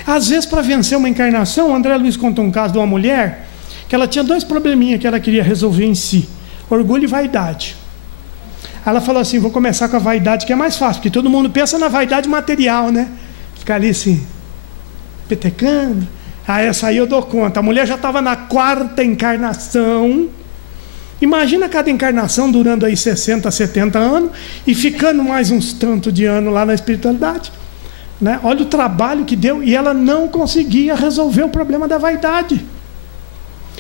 Às vezes, para vencer uma encarnação, o André Luiz contou um caso de uma mulher que ela tinha 2 probleminhas que ela queria resolver em si: orgulho e vaidade. Ela falou assim, vou começar com a vaidade, que é mais fácil, porque todo mundo pensa na vaidade material, né? Ficar ali assim, petecando. Aí essa aí eu dou conta. A mulher já estava na 4ª encarnação. Imagina cada encarnação durando aí 60, 70 anos e ficando mais uns tanto de ano lá na espiritualidade, né? Olha o trabalho que deu, e ela não conseguia resolver o problema da vaidade.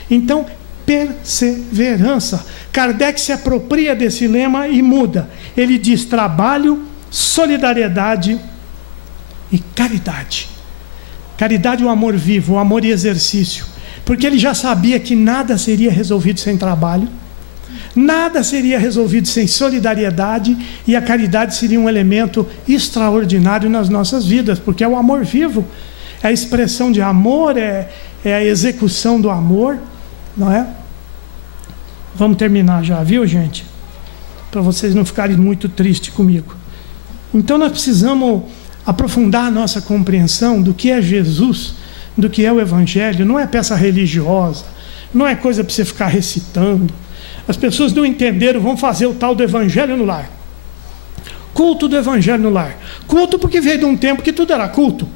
Então, perseverança. Kardec se apropria desse lema e muda. Ele diz trabalho, solidariedade e caridade. Caridade é o amor vivo, o amor e exercício. Porque ele já sabia que nada seria resolvido sem trabalho, nada seria resolvido sem solidariedade, e a caridade seria um elemento extraordinário nas nossas vidas, porque é o amor vivo, é a expressão de amor, é a execução do amor, não é? Vamos terminar já, viu, gente? Para vocês não ficarem muito tristes comigo. Então nós precisamos aprofundar a nossa compreensão do que é Jesus, do que é o Evangelho. Não é peça religiosa, não é coisa para você ficar recitando. As pessoas não entenderam, vão fazer o tal do Evangelho no lar. Culto do Evangelho no lar. Culto porque veio de um tempo que tudo era culto,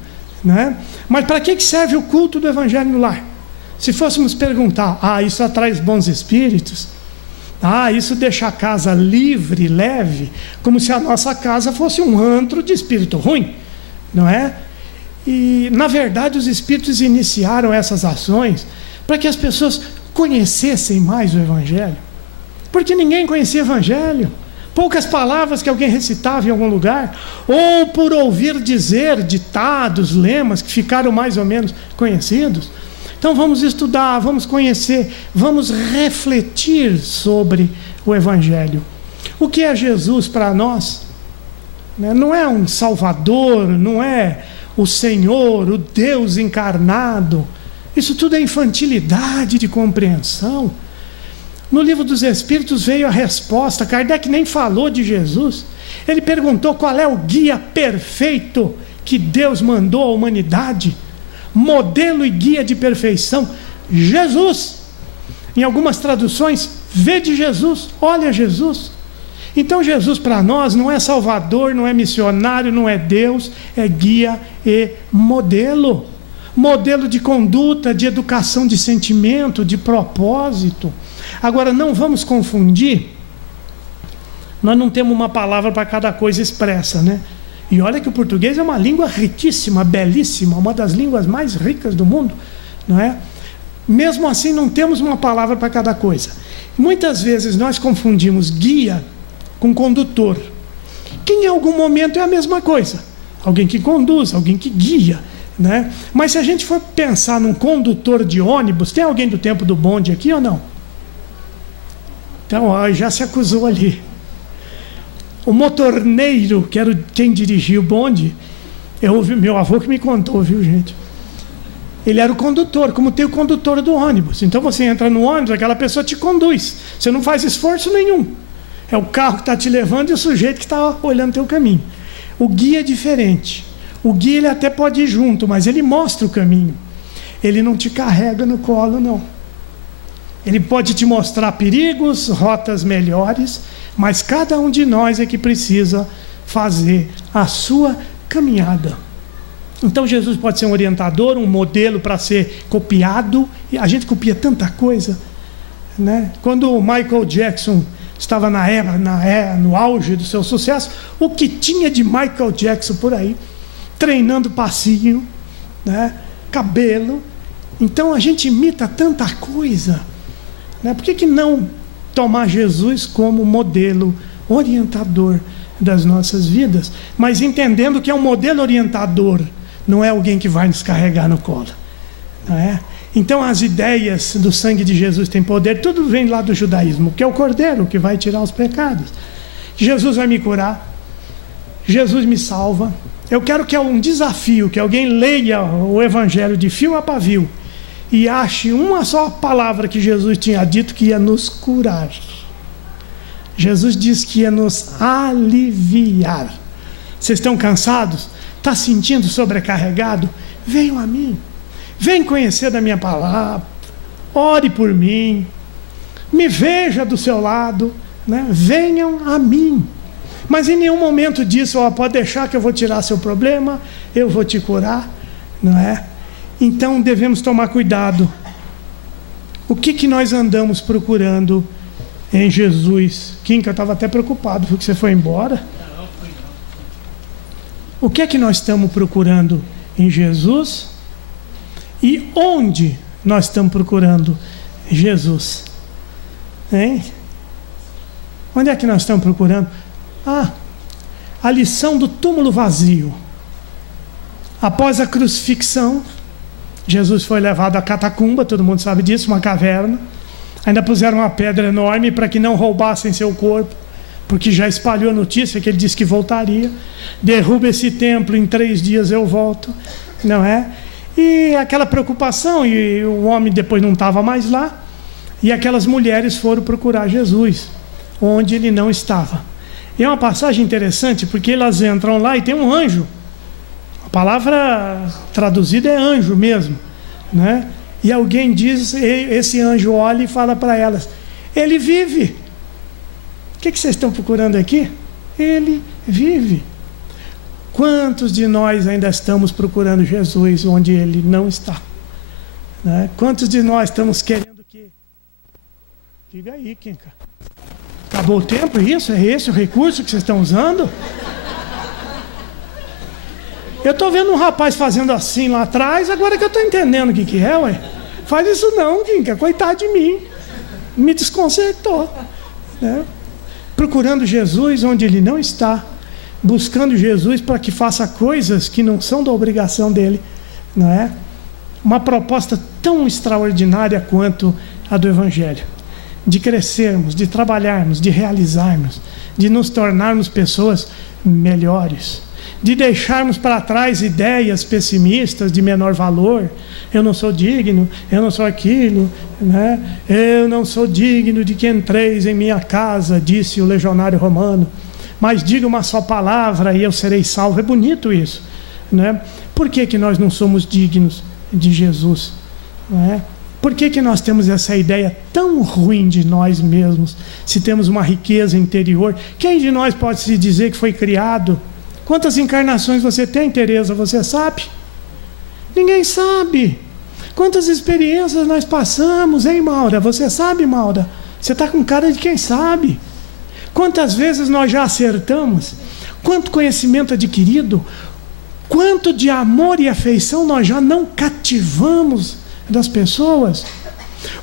né? Mas para que serve o culto do Evangelho no lar? Se fôssemos perguntar, isso atrai bons espíritos? Isso deixa a casa livre, leve, como se a nossa casa fosse um antro de espírito ruim, não é? E, na verdade, os espíritos iniciaram essas ações para que as pessoas conhecessem mais o Evangelho. Porque ninguém conhecia o Evangelho. Poucas palavras que alguém recitava em algum lugar, ou por ouvir dizer ditados, lemas que ficaram mais ou menos conhecidos. Então vamos estudar, vamos conhecer, vamos refletir sobre o Evangelho. O que é Jesus para nós? Não é um salvador, não é o Senhor, o Deus encarnado. Isso tudo é infantilidade de compreensão. No Livro dos Espíritos veio a resposta. Kardec nem falou de Jesus. Ele perguntou qual é o guia perfeito que Deus mandou à humanidade. Modelo e guia de perfeição, Jesus. Em algumas traduções, vê de Jesus, olha Jesus. Então Jesus para nós não é salvador, não é missionário, não é Deus, é guia e modelo. Modelo de conduta, de educação de sentimento, de propósito. Agora, não vamos confundir, nós não temos uma palavra para cada coisa expressa, né? E olha que o português é uma língua riquíssima, belíssima, uma das línguas mais ricas do mundo, não é? Mesmo assim, não temos uma palavra para cada coisa. Muitas vezes nós confundimos guia com condutor, que em algum momento é a mesma coisa. Alguém que conduz, alguém que guia, né? Mas se a gente for pensar num condutor de ônibus, tem alguém do tempo do bonde aqui ou não? Então, ó, já se acusou ali. O motorneiro, que era quem dirigia o bonde, meu avô que me contou, viu, gente? Ele era o condutor, como tem o condutor do ônibus. Então você entra no ônibus, aquela pessoa te conduz. Você não faz esforço nenhum. É o carro que está te levando e o sujeito que está olhando o teu caminho. O guia é diferente. O guia ele até pode ir junto, mas ele mostra o caminho. Ele não te carrega no colo, não. Ele pode te mostrar perigos, rotas melhores, mas cada um de nós é que precisa fazer a sua caminhada. Então Jesus pode ser um orientador, um modelo para ser copiado. E a gente copia tanta coisa, né? Quando o Michael Jackson estava no auge do seu sucesso, o que tinha de Michael Jackson por aí, treinando passinho, né? Cabelo. Então a gente imita tanta coisa, né? Por que não tomar Jesus como modelo orientador das nossas vidas, mas entendendo que é um modelo orientador, não é alguém que vai nos carregar no colo, não é? Então as ideias do sangue de Jesus têm poder, tudo vem lá do judaísmo, que é o cordeiro que vai tirar os pecados. Jesus vai me curar, Jesus me salva. Eu quero que é um desafio, que alguém leia o evangelho de fio a pavio e ache uma só palavra que Jesus tinha dito que ia nos curar. Jesus disse que ia nos aliviar. Vocês estão cansados? Está sentindo sobrecarregado? Venham a mim. Vem conhecer da minha palavra. Ore por mim. Me veja do seu lado, né? Venham a mim. Mas em nenhum momento disse, pode deixar que eu vou tirar seu problema, eu vou te curar, não é? Então devemos tomar cuidado. O que nós andamos procurando em Jesus? Kinka, eu estava até preocupado porque você foi embora. O que nós estamos procurando em Jesus? E onde nós estamos procurando Jesus? Hein? Onde é que nós estamos procurando? A lição do túmulo vazio. Após a crucifixão, Jesus foi levado à catacumba, todo mundo sabe disso, uma caverna. Ainda puseram uma pedra enorme para que não roubassem seu corpo, porque já espalhou a notícia que ele disse que voltaria. Derruba esse templo, em 3 dias eu volto, não é? E aquela preocupação, e o homem depois não estava mais lá, e aquelas mulheres foram procurar Jesus, onde ele não estava. E é uma passagem interessante, porque elas entram lá e tem um anjo. A palavra traduzida é anjo mesmo, né? E alguém diz, esse anjo olha e fala para elas, ele vive. O que vocês estão procurando aqui? Ele vive. Quantos de nós ainda estamos procurando Jesus onde ele não está? Né? Quantos de nós estamos querendo que... Diga aí, Kinka. Acabou o tempo? Isso? É esse o recurso que vocês estão usando? Eu estou vendo um rapaz fazendo assim lá atrás, agora que eu estou entendendo o que é, ué. Faz isso não, Kinka, coitado de mim. Me desconcertou. Né? Procurando Jesus onde ele não está, buscando Jesus para que faça coisas que não são da obrigação dele, não é? Uma proposta tão extraordinária quanto a do Evangelho. De crescermos, de trabalharmos, de realizarmos, de nos tornarmos pessoas melhores. de deixarmos para trás ideias pessimistas de menor valor. Eu não sou digno, eu não sou aquilo, né? Eu não sou digno de que entreis em minha casa, disse o legionário romano. Mas diga uma só palavra e eu serei salvo. É bonito isso, né? Por que nós não somos dignos de Jesus? Né? Por que nós temos essa ideia tão ruim de nós mesmos, se temos uma riqueza interior? Quem de nós pode se dizer que foi criado? Quantas encarnações você tem, Tereza? Você sabe? Ninguém sabe. Quantas experiências nós passamos, hein, Maura? Você sabe, Maura? Você está com cara de quem sabe. Quantas vezes nós já acertamos? Quanto conhecimento adquirido? Quanto de amor e afeição nós já não cativamos das pessoas?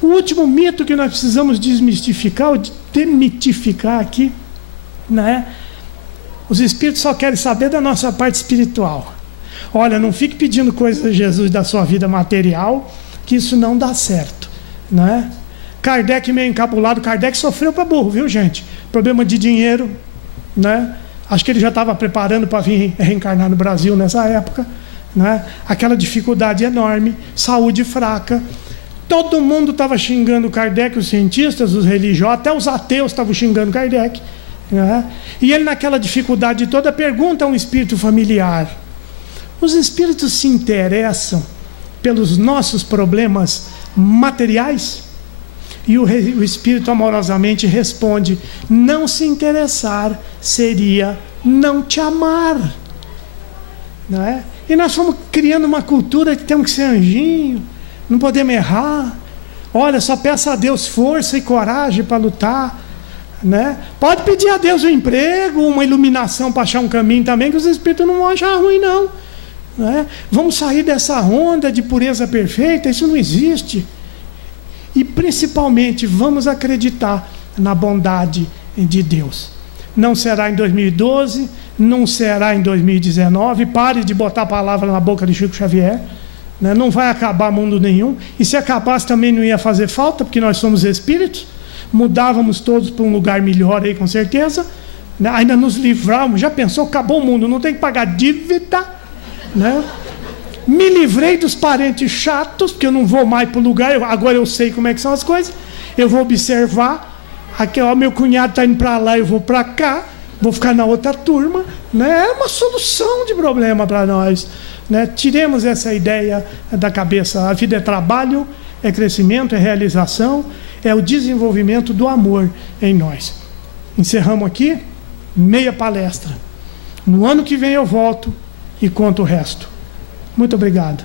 O último mito que nós precisamos desmistificar, ou demitificar aqui, né? Os espíritos só querem saber da nossa parte espiritual. Olha, não fique pedindo coisas a Jesus da sua vida material, que isso não dá certo, né? Kardec meio encabulado. Kardec sofreu para burro, viu, gente? Problema de dinheiro, né? Acho que ele já estava preparando para vir reencarnar no Brasil nessa época, né? Aquela dificuldade enorme, saúde fraca. Todo mundo estava xingando Kardec, os cientistas, os religiosos, até os ateus estavam xingando Kardec, né? E ele, naquela dificuldade toda, pergunta a um espírito familiar: os espíritos se interessam pelos nossos problemas materiais? E o espírito amorosamente responde: não se interessar seria não te amar. Não é? E nós fomos criando uma cultura que temos que ser anjinho, não podemos errar. Olha, só peça a Deus força e coragem para lutar, né? Pode pedir a Deus um emprego, uma iluminação para achar um caminho também, que os espíritos não vão achar ruim, não. Não é? Vamos sair dessa onda de pureza perfeita, isso não existe. E principalmente vamos acreditar na bondade de Deus. Não será em 2012, não será em 2019. Pare de botar a palavra na boca de Chico Xavier, né? Não vai acabar mundo nenhum. E se acabasse também não ia fazer falta, porque nós somos espíritos. Mudávamos todos para um lugar melhor aí, com certeza, né? Ainda nos livrávamos. Já pensou, acabou o mundo, não tem que pagar dívida, né? Me livrei dos parentes chatos, porque eu não vou mais para o lugar, agora eu sei como é que são as coisas. Eu vou observar. Aqui, ó, meu cunhado está indo para lá, eu vou para cá, vou ficar na outra turma, né? É uma solução de problema para nós, né? Tiremos essa ideia da cabeça. A vida é trabalho, é crescimento, é realização, é o desenvolvimento do amor em nós. Encerramos aqui, meia palestra. No ano que vem eu volto e conto o resto. Muito obrigado.